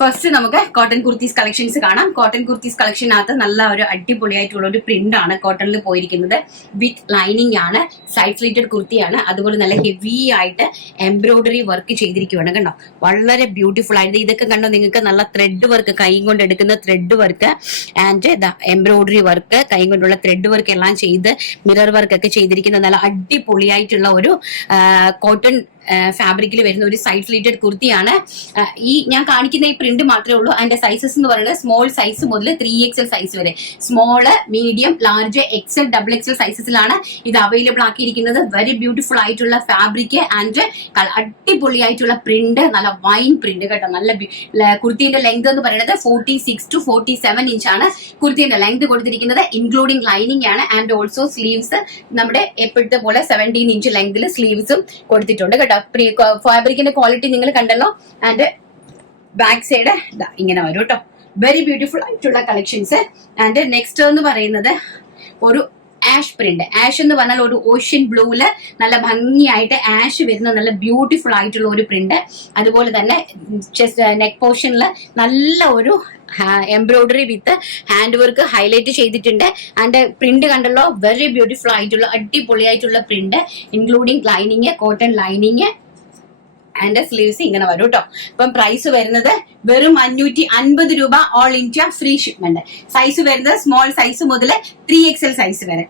First നമുക്ക് cotton kurtis collections കാണാം. Cotton kurtis കളക്ഷനകത്ത് നല്ല ഒരു അടിപൊളിയായിട്ടുള്ള ഒരു പ്രിന്റ് ആണ് കോട്ടണിൽ പോയിരിക്കുന്നത്. വിത്ത് ലൈനിങ് ആണ്, സൈഡ് സ്ലീറ്റഡ് കുർത്തിയാണ്. അതുപോലെ നല്ല ഹെവി ആയിട്ട് എംബ്രോയിഡറി വർക്ക് ചെയ്തിരിക്കുകയാണ്. കണ്ടോ, വളരെ ബ്യൂട്ടിഫുൾ ആയിട്ട്. ഇതൊക്കെ കണ്ടോ, നിങ്ങൾക്ക് നല്ല ത്രെഡ് വർക്ക്, കൈ കൊണ്ട് എടുക്കുന്ന thread work and embroidery work, കൈ കൊണ്ടുള്ള ത്രെഡ് വർക്ക് എല്ലാം ചെയ്ത് മിറർ വർക്ക് ഒക്കെ ചെയ്തിരിക്കുന്ന നല്ല അടിപൊളിയായിട്ടുള്ള ഒരു കോട്ടൺ ഫാബ്രിക്കിൽ വരുന്ന ഒരു സൈഡ് സ്ലീറ്റഡ് കുർത്തിയാണ്. ഈ ഞാൻ കാണിക്കുന്ന ഈ പ്രിന്റ് മാത്രമേ ഉള്ളൂ. അതിന്റെ സൈസസ് എന്ന് പറയുന്നത് സ്മോൾ സൈസ് മുതൽ 3XL സൈസ് വരെ, small, medium, large, XL, XXL സൈസസിലാണ് ഇത് അവൈലബിൾ ആക്കിയിരിക്കുന്നത്. വെരി ബ്യൂട്ടിഫുൾ ആയിട്ടുള്ള ഫാബ്രിക് ആൻഡ് അടിപൊളിയായിട്ടുള്ള പ്രിന്റ്, നല്ല വൈൻ പ്രിന്റ് കേട്ടോ. നല്ല കുർത്തിന്റെ ലെങ്ത് എന്ന് പറയുന്നത് 46 to 47 ഇഞ്ചാണ് കുർത്തിന്റെ ലെങ്ത് കൊടുത്തിരിക്കുന്നത്. ഇൻക്ലൂഡിംഗ് ലൈനിങ് ആണ്. ആൻഡ് ഓൾസോ സ്ലീവ്സ് നമ്മുടെ എപ്പോഴത്തെ പോലെ 17 ഇഞ്ച് ലെങ്തിൽ സ്ലീവ്സും കൊടുത്തിട്ടുണ്ട് കേട്ടോ. ഫാബ്രിക്കിന്റെ ക്വാളിറ്റി നിങ്ങൾ കണ്ടല്ലോ. ആൻഡ് ബാക്ക് സൈഡ് ഇങ്ങനെ വരും കേട്ടോ. വെരി ബ്യൂട്ടിഫുൾ ആയിട്ടുള്ള കളക്ഷൻസ്. ആൻഡ് നെക്സ്റ്റ് എന്ന് പറയുന്നത് ഒരു ആഷ് പ്രിന്റ്. ആഷ് എന്ന് പറഞ്ഞാൽ ഒരു ഓഷ്യൻ ബ്ലൂല് നല്ല ഭംഗിയായിട്ട് ആഷ് വരുന്ന നല്ല ബ്യൂട്ടിഫുൾ ആയിട്ടുള്ള ഒരു പ്രിന്റ്. അതുപോലെ തന്നെ ചെസ്റ്റ് നെക്ക് പോർഷനിൽ നല്ല ഒരു എംബ്രോയിഡറി വിത്ത് ഹാൻഡ് വർക്ക് ഹൈലൈറ്റ് ചെയ്തിട്ടുണ്ട്. ആൻഡ് പ്രിന്റ് കണ്ടല്ലോ, വെരി ബ്യൂട്ടിഫുൾ ആയിട്ടുള്ള അടിപൊളിയായിട്ടുള്ള print, including lining, cotton lining and sleeves ഇങ്ങനെ വരും കേട്ടോ. ഇപ്പം പ്രൈസ് വരുന്നത് വെറും 550 രൂപ, all India free shipment. Size വരുന്നത് സ്മോൾ സൈസ് മുതൽ 3XL സൈസ് വരെ.